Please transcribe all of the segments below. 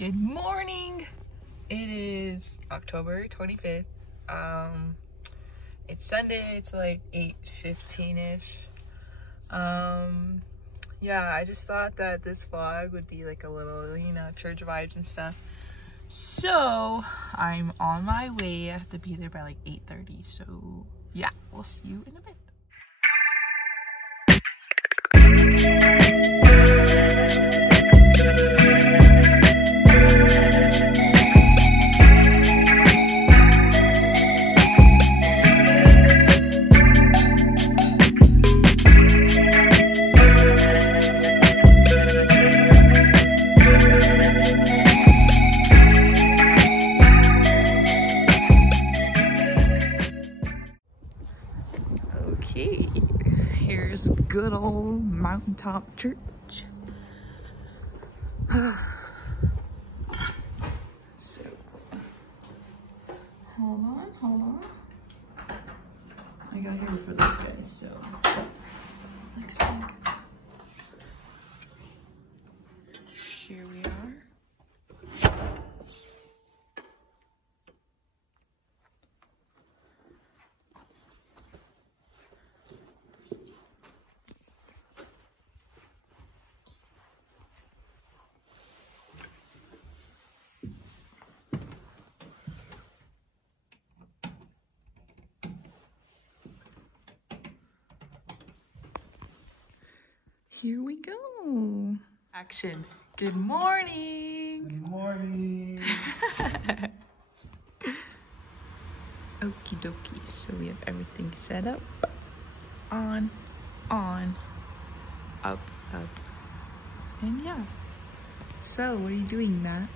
Good morning. It is October 25th. It's Sunday. It's like 8:15-ish. Yeah, I just thought that this vlog would be like a little, church vibes and stuff. So I'm on my way. I have to be there by like 8:30. So yeah, we'll see you in a bit. Okay, here's good old Mountaintop Church. So, hold on. I got here for this guy, so next thing. Here we are. Here we go. Action. Good morning. Good morning. Okie dokie. So we have everything set up. On, up. And yeah. So what are you doing, Matt?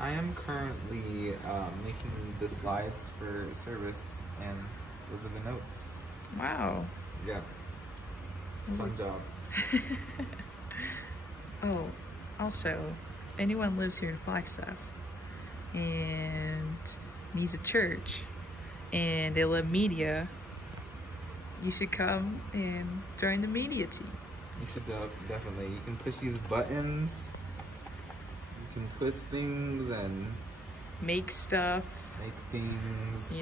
I am currently making the slides for service, and those are the notes. Wow. Yeah. It's a fun job. Oh, also, anyone lives here in Flagstaff and needs a church and they love media, you should come and join the media team. You should definitely. You can push these buttons, you can twist things and make stuff, press things,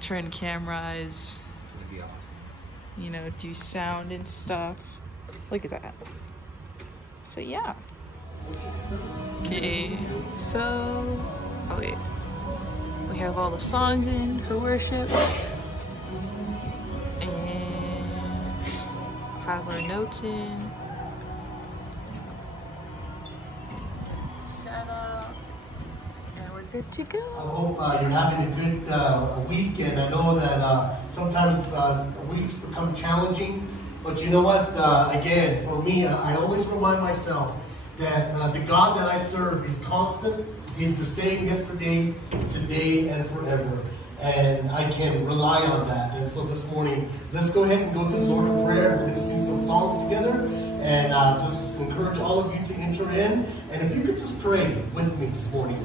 turn cameras. It's gonna be awesome. Do sound and stuff. Look at that. So yeah. Okay, so we have all the songs in for worship and have our notes in. That's the setup, and we're good to go. I hope you're having a good week, and I know that sometimes weeks become challenging, but you know what? Again, for me, I always remind myself that the God that I serve is constant. He's the same yesterday, today, and forever. And I can rely on that. And so this morning, let's go ahead and go to the Lord in prayer. We're going to sing some songs together, and just encourage all of you to enter in. And if you could just pray with me this morning.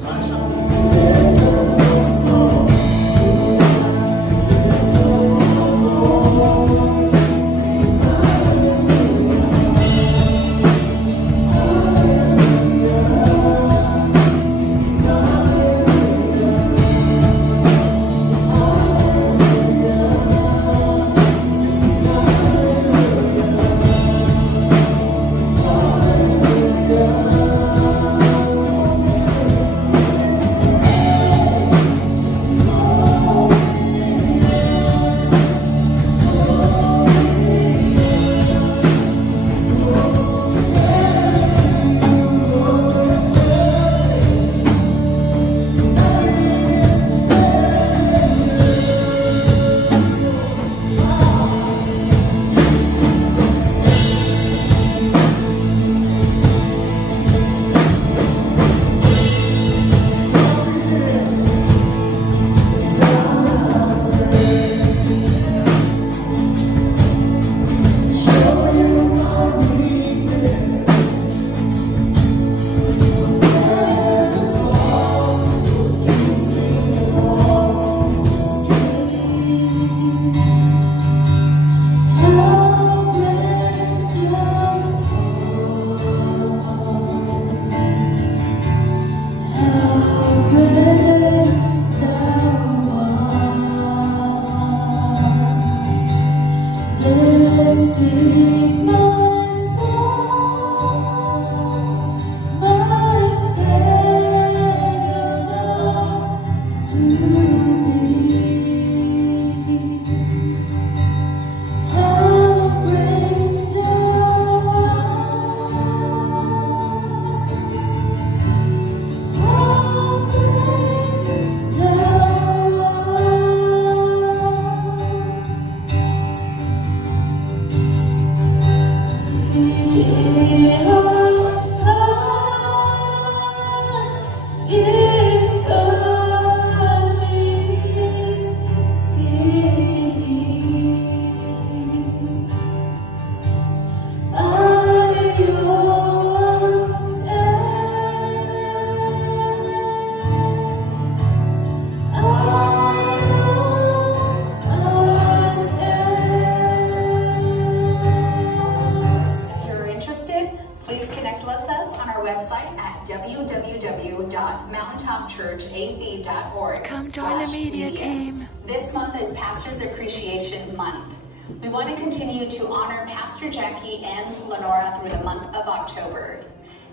website at www.mountaintopchurchaz.org. Come join the media team. This month is Pastors Appreciation Month. We want to continue to honor Pastor Jackie and Lenora through the month of October.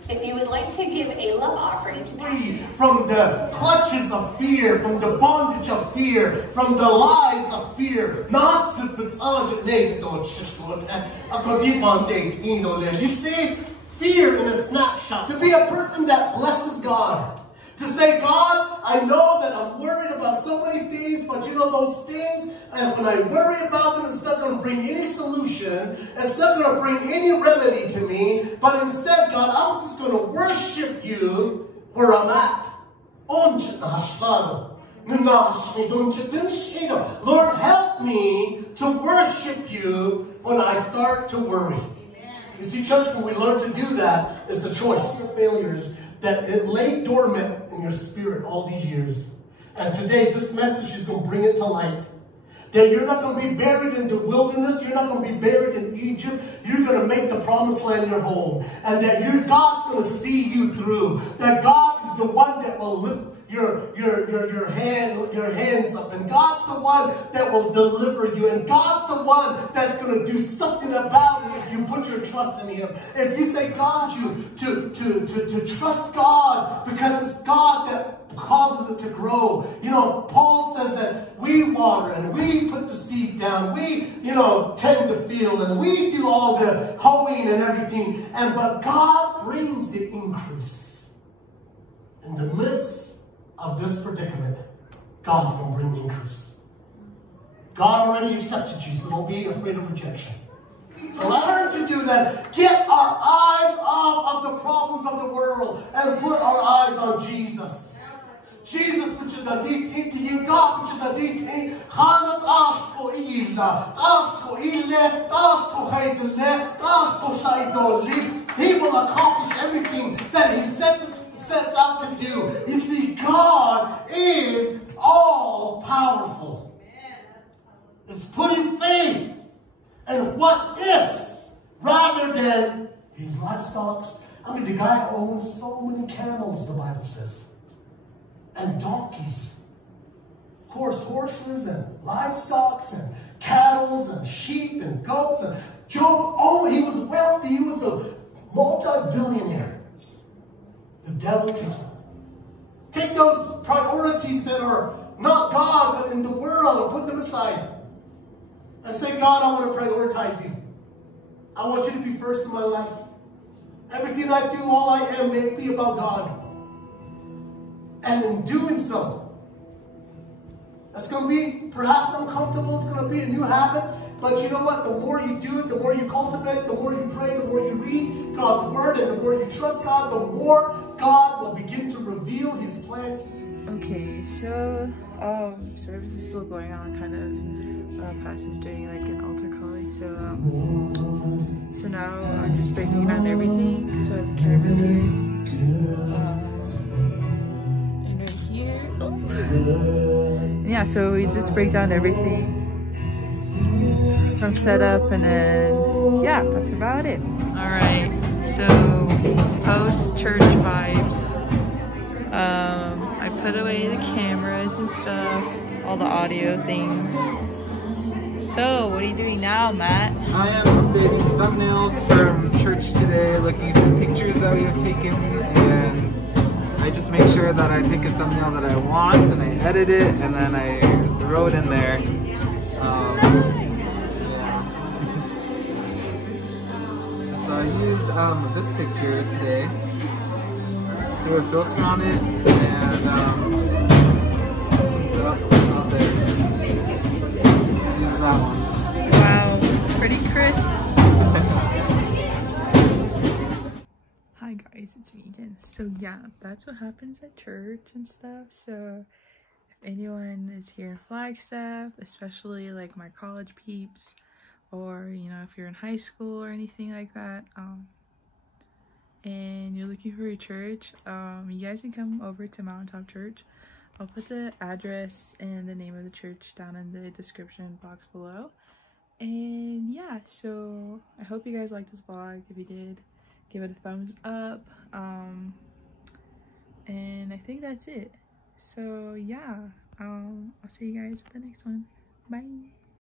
If you would like to give a love offering to Pastor from the clutches of fear, from the bondage of fear, from the lies of fear. You see, fear in a snapshot. To be a person that blesses God. To say, God, I know that I'm worried about so many things, but you know those things, and when I worry about them, it's not going to bring any solution. It's not going to bring any remedy to me. But instead, God, I'm just going to worship you where I'm at. Lord, help me to worship you when I start to worry. You see, church, when we learn to do that, it's a choice. Your failures that it lay dormant in your spirit all these years. And today, this message is going to bring it to light. That you're not going to be buried in the wilderness. You're not going to be buried in Egypt. You're going to make the promised land your home. And that God's going to see you through. That God is the one that will lift your hands up, and God's the one that will deliver you, and God's the one that's going to do something about it if you put your trust in Him. If you say, God, to trust God, because it's God that causes it to grow. You know, Paul says that we water and we put the seed down, we tend the field, and we do all the hoeing and everything, but God brings the increase. In the midst of this predicament, God's going to bring increase. God already accepted you, so don't be afraid of rejection. So learn to do that. Get our eyes off of the problems of the world and put our eyes on Jesus. Jesus, God, He will accomplish everything that He sets out to do. You see, God is all powerful. It's putting faith in what ifs rather than his livestock. I mean, the guy owns so many camels, the Bible says, and donkeys. Of course, horses and livestock and cattle and sheep and goats. And Job, he was wealthy. He was a multi-billionaire. The devil takes them. Take those priorities that are not God, but in the world, and put them aside. And say, God, I want to prioritize you. I want you to be first in my life. Everything I do, all I am, may it be about God. And in doing so, it's going to be perhaps uncomfortable. It's going to be a new habit. But you know what? The more you do it, the more you cultivate it, the more you pray, the more you read God's word, and the more you trust God, the more God will begin to reveal His plan to you. Okay, so service is still going on, kind of. Pastor's doing like an altar calling. So now I'm just breaking down everything. So the camera's here. And right here. Yeah, so we just break down everything from setup, and then yeah, that's about it. Alright, so post church vibes. I put away the cameras and stuff, all the audio things. So, what are you doing now, Matt? I am updating thumbnails from church today, looking at the pictures that we have taken, and I just make sure that I pick a thumbnail that I want, and I edit it, and then I throw it in there. So I used this picture today, threw a filter on it, and some up there. Use that one. Wow, pretty crisp. Hi guys, it's me again. So yeah, that's what happens at church and stuff. So if anyone is here in Flagstaff, especially like my college peeps, or if you're in high school or anything like that, and you're looking for a church, you guys can come over to Mountaintop Church. I'll put the address and the name of the church down in the description box below. And yeah, so I hope you guys liked this vlog. If you did, give it a thumbs up. And I think that's it. So yeah, I'll see you guys at the next one. Bye.